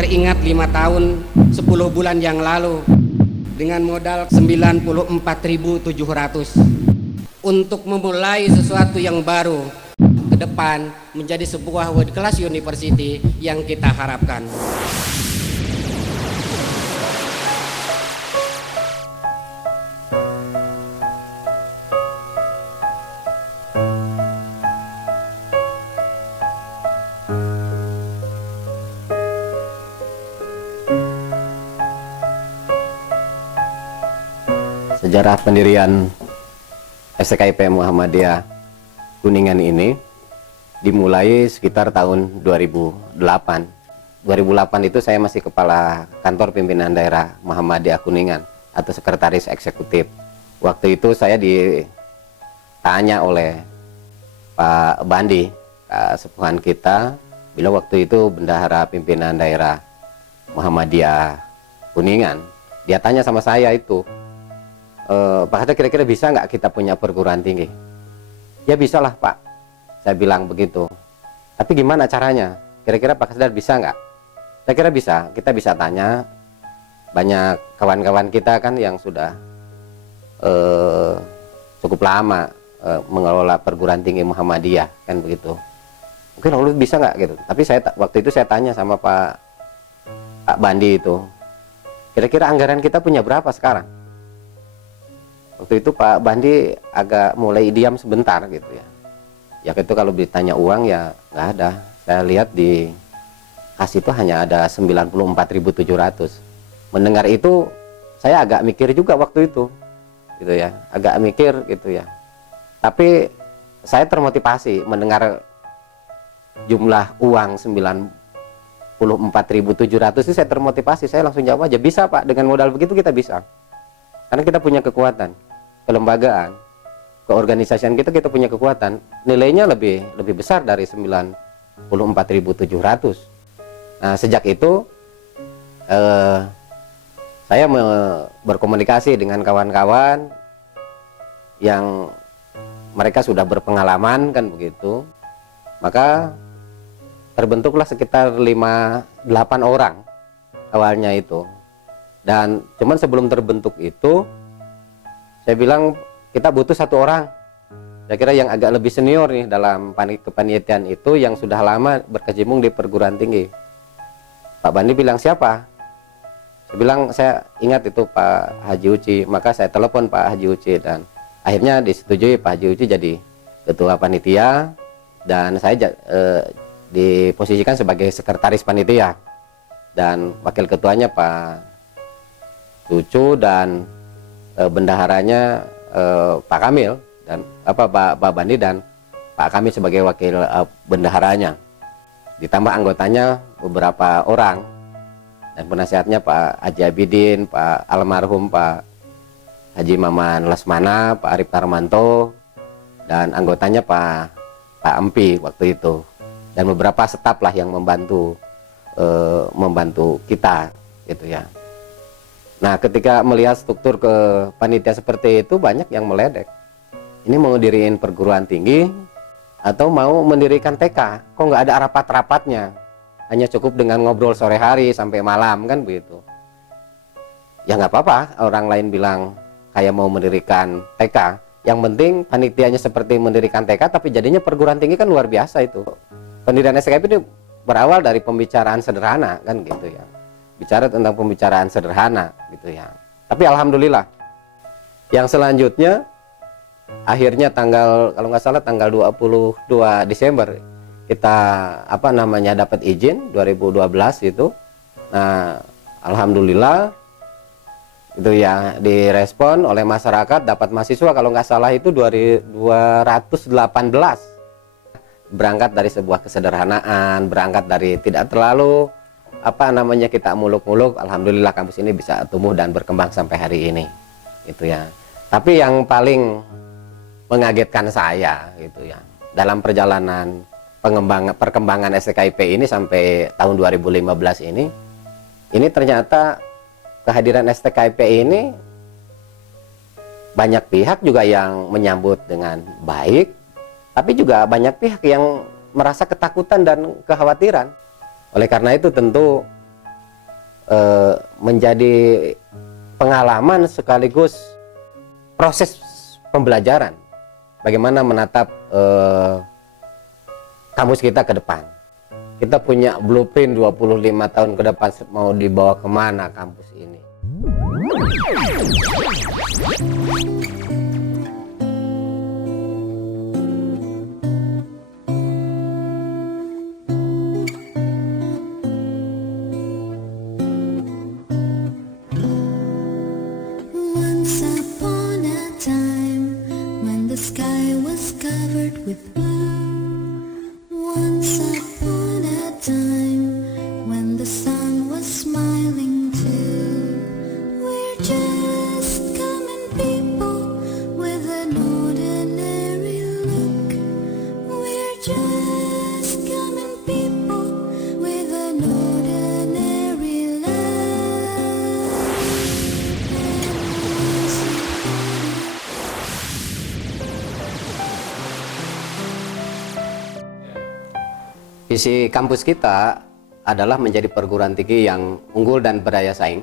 teringat 5 tahun 10 bulan yang lalu dengan modal 94.700 untuk memulai sesuatu yang baru ke depan menjadi sebuah world class university yang kita harapkan. Sejarah pendirian STKIP Muhammadiyah Kuningan ini dimulai sekitar tahun 2008. 2008 itu saya masih kepala kantor pimpinan daerah Muhammadiyah Kuningan atau sekretaris eksekutif. Waktu itu saya ditanya oleh Pak Bandi, sepuhan kita, bila waktu itu bendahara pimpinan daerah Muhammadiyah Kuningan. Dia tanya sama saya itu, Pak Hatta, kira-kira bisa nggak kita punya perguruan tinggi? Ya bisa lah Pak, saya bilang begitu. Tapi gimana caranya? Kira-kira Pak Hasdar bisa nggak? Saya kira bisa. Kita bisa tanya banyak kawan-kawan kita kan yang sudah cukup lama mengelola perguruan tinggi Muhammadiyah kan begitu. Mungkin lalu bisa nggak gitu. Tapi waktu itu saya tanya sama Pak Bandi itu, kira-kira anggaran kita punya berapa sekarang? Waktu itu Pak Bandi agak mulai diam sebentar gitu ya. Ya itu kalau ditanya uang ya nggak ada. Saya lihat di kas itu hanya ada 94.700. Mendengar itu saya agak mikir juga waktu itu, gitu ya. Agak mikir gitu ya. Tapi saya termotivasi mendengar jumlah uang 94.700 itu, saya termotivasi. Saya langsung jawab aja, bisa Pak, dengan modal begitu kita bisa. Karena kita punya kekuatan, kelembagaan, keorganisasian kita punya kekuatan, nilainya lebih besar dari 94.700. Nah, sejak itu saya berkomunikasi dengan kawan-kawan yang mereka sudah berpengalaman kan begitu. Maka terbentuklah sekitar 5-8 orang awalnya itu. Dan cuman sebelum terbentuk itu, saya bilang kita butuh 1 orang. Saya kira yang agak lebih senior nih dalam kepanitiaan itu, yang sudah lama berkecimpung di perguruan tinggi. Pak Bandi bilang, siapa? Saya bilang, saya ingat itu Pak Haji Uci. Maka saya telepon Pak Haji Uci dan akhirnya disetujui Pak Haji Uci jadi ketua panitia dan saya diposisikan sebagai sekretaris panitia dan wakil ketuanya Pak Cucu dan bendaharanya Pak Kamil dan Pak Bandi dan Pak Kamil sebagai wakil bendaharanya. Ditambah anggotanya beberapa orang dan penasihatnya Pak Haji Abidin, Pak almarhum Pak Haji Maman Lesmana, Pak Arif Tarmanto, dan anggotanya Pak Empi waktu itu, dan beberapa staf lah yang membantu kita gitu ya. Nah, ketika melihat struktur panitia seperti itu, banyak yang meledek. Ini mau diriin perguruan tinggi atau mau mendirikan TK? Kok nggak ada rapat-rapatnya? Hanya cukup dengan ngobrol sore hari sampai malam kan begitu. Ya nggak apa-apa, orang lain bilang kayak mau mendirikan TK. Yang penting panitianya seperti mendirikan TK, tapi jadinya perguruan tinggi kan luar biasa itu. Pendirian STKIP ini berawal dari pembicaraan sederhana kan gitu ya. Bicara tentang pembicaraan sederhana gitu ya. Tapi alhamdulillah yang selanjutnya akhirnya kalau nggak salah tanggal 22 Desember kita dapat izin 2012 itu. Nah, alhamdulillah itu ya direspon oleh masyarakat, dapat mahasiswa kalau nggak salah itu 218. Berangkat dari sebuah kesederhanaan, berangkat dari tidak terlalu kita muluk-muluk. Alhamdulillah kampus ini bisa tumbuh dan berkembang sampai hari ini gitu ya. Tapi yang paling mengagetkan saya gitu ya, dalam perjalanan perkembangan STKIP ini sampai tahun 2015 ini ternyata kehadiran STKIP ini banyak pihak juga yang menyambut dengan baik, tapi juga banyak pihak yang merasa ketakutan dan kekhawatiran. Oleh karena itu tentu menjadi pengalaman sekaligus proses pembelajaran bagaimana menatap kampus kita ke depan. Kita punya blueprint 25 tahun ke depan mau dibawa kemana kampus ini. Once upon a time, when the sky was covered with blue. Once upon a time, when the sun was smiling too. We're just common people with an ordinary look. We're just common people with an ordinary love. Visi kampus kita adalah menjadi perguruan tinggi yang unggul dan berdaya saing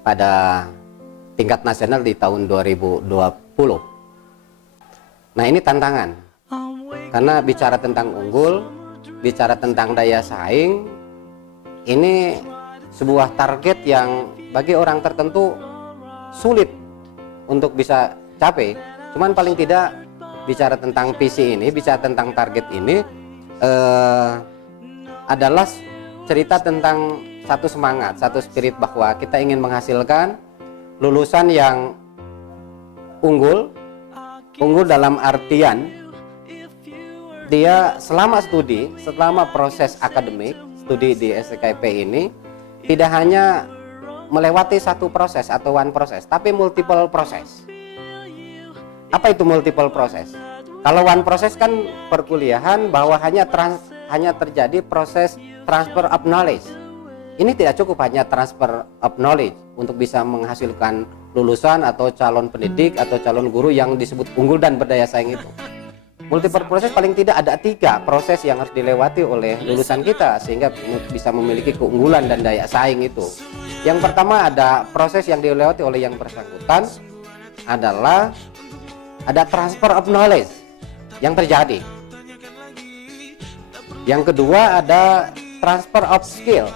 pada tingkat nasional di tahun 2020. Nah, ini tantangan. Karena bicara tentang unggul, bicara tentang daya saing, ini sebuah target yang bagi orang tertentu sulit untuk bisa capai. Cuman paling tidak bicara tentang visi ini, bicara tentang target ini adalah cerita tentang satu semangat, satu spirit bahwa kita ingin menghasilkan lulusan yang unggul dalam artian dia selama studi, selama proses akademik, studi di SKIP ini tidak hanya melewati satu proses atau one proses, tapi multiple proses. Apa itu multiple proses? Kalau one proses kan perkuliahan bahwa hanya terjadi proses transfer of knowledge. Ini tidak cukup hanya transfer of knowledge untuk bisa menghasilkan lulusan atau calon pendidik atau calon guru yang disebut unggul dan berdaya saing itu. Multiple proses paling tidak ada 3 proses yang harus dilewati oleh lulusan kita sehingga bisa memiliki keunggulan dan daya saing itu. Yang pertama ada proses yang dilewati oleh yang bersangkutan adalah ada transfer of knowledge yang terjadi. Yang kedua ada transfer of skill.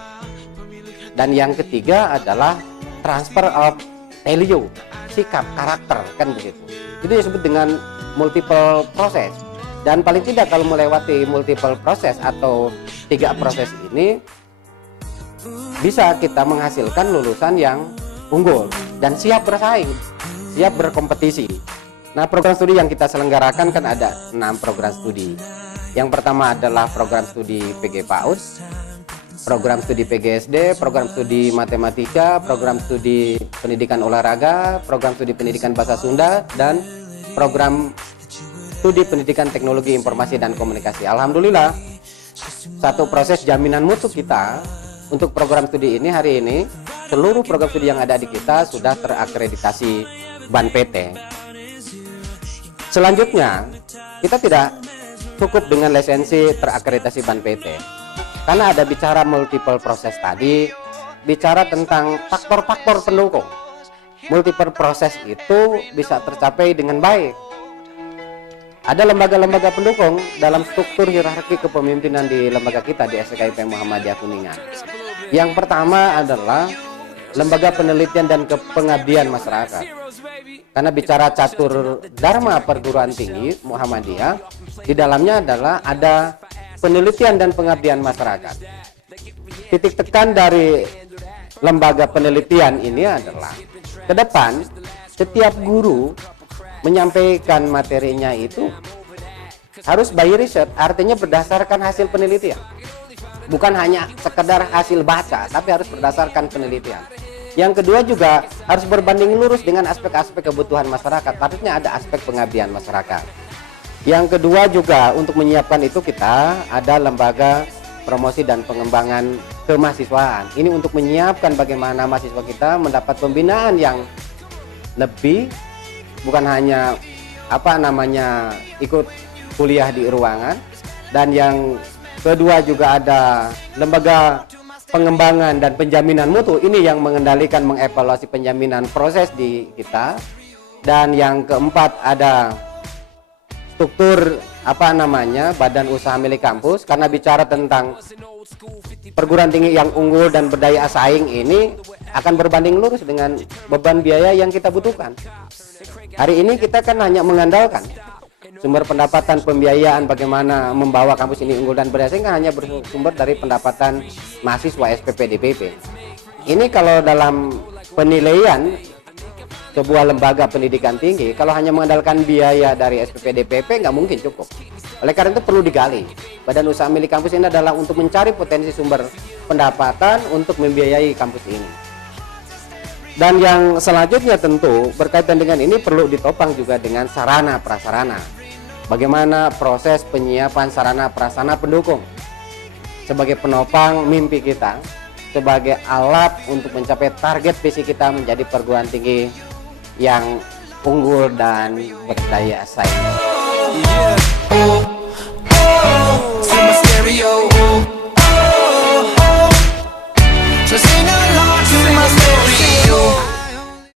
Dan yang ketiga adalah transfer of value, sikap, karakter, kan begitu. Itu disebut dengan multiple proses. Dan paling tidak kalau melewati multiple proses atau 3 proses ini bisa kita menghasilkan lulusan yang unggul dan siap bersaing, siap berkompetisi. Nah, program studi yang kita selenggarakan kan ada 6 program studi. Yang pertama adalah program studi PG PAUD, program studi PGSD, program studi matematika, program studi pendidikan olahraga, program studi pendidikan bahasa Sunda, dan program studi pendidikan teknologi informasi dan komunikasi. Alhamdulillah, satu proses jaminan mutu kita untuk program studi ini hari ini, seluruh program studi yang ada di kita sudah terakreditasi BAN PT. Selanjutnya, kita tidak cukup dengan lisensi terakreditasi BAN PT. Karena ada bicara multiple proses tadi, bicara tentang faktor-faktor pendukung. Multiple proses itu bisa tercapai dengan baik. Ada lembaga-lembaga pendukung dalam struktur hierarki kepemimpinan di lembaga kita di SKIP Muhammadiyah Kuningan. Yang pertama adalah lembaga penelitian dan pengabdian masyarakat. Karena bicara catur dharma perguruan tinggi Muhammadiyah, di dalamnya adalah ada penelitian dan pengabdian masyarakat. Titik tekan dari lembaga penelitian ini adalah ke depan setiap guru menyampaikan materinya itu harus by research, artinya berdasarkan hasil penelitian. Bukan hanya sekedar hasil baca, tapi harus berdasarkan penelitian. Yang kedua juga harus berbanding lurus dengan aspek-aspek kebutuhan masyarakat. Artinya ada aspek pengabdian masyarakat. Yang kedua juga untuk menyiapkan itu kita ada lembaga promosi dan pengembangan kemahasiswaan. Ini untuk menyiapkan bagaimana mahasiswa kita mendapat pembinaan yang lebih, bukan hanya ikut kuliah di ruangan. Dan yang kedua juga ada lembaga pengembangan dan penjaminan mutu ini yang mengendalikan, mengevaluasi penjaminan proses di kita. Dan yang keempat ada struktur badan usaha milik kampus, karena bicara tentang perguruan tinggi yang unggul dan berdaya saing ini akan berbanding lurus dengan beban biaya yang kita butuhkan. Hari ini kita kan hanya mengandalkan sumber pendapatan pembiayaan, bagaimana membawa kampus ini unggul dan berdaya saing kan hanya bersumber dari pendapatan mahasiswa SPP DPP. Ini kalau dalam penilaian sebuah lembaga pendidikan tinggi, kalau hanya mengandalkan biaya dari SPP DPP nggak mungkin cukup. Oleh karena itu perlu digali. Badan usaha milik kampus ini adalah untuk mencari potensi sumber pendapatan untuk membiayai kampus ini. Dan yang selanjutnya tentu berkaitan dengan ini perlu ditopang juga dengan sarana prasarana. Bagaimana proses penyiapan sarana prasarana pendukung sebagai penopang mimpi kita, sebagai alat untuk mencapai target visi kita menjadi perguruan tinggi yang unggul dan berdaya saing. Yeah. Oh, oh, to my stereo.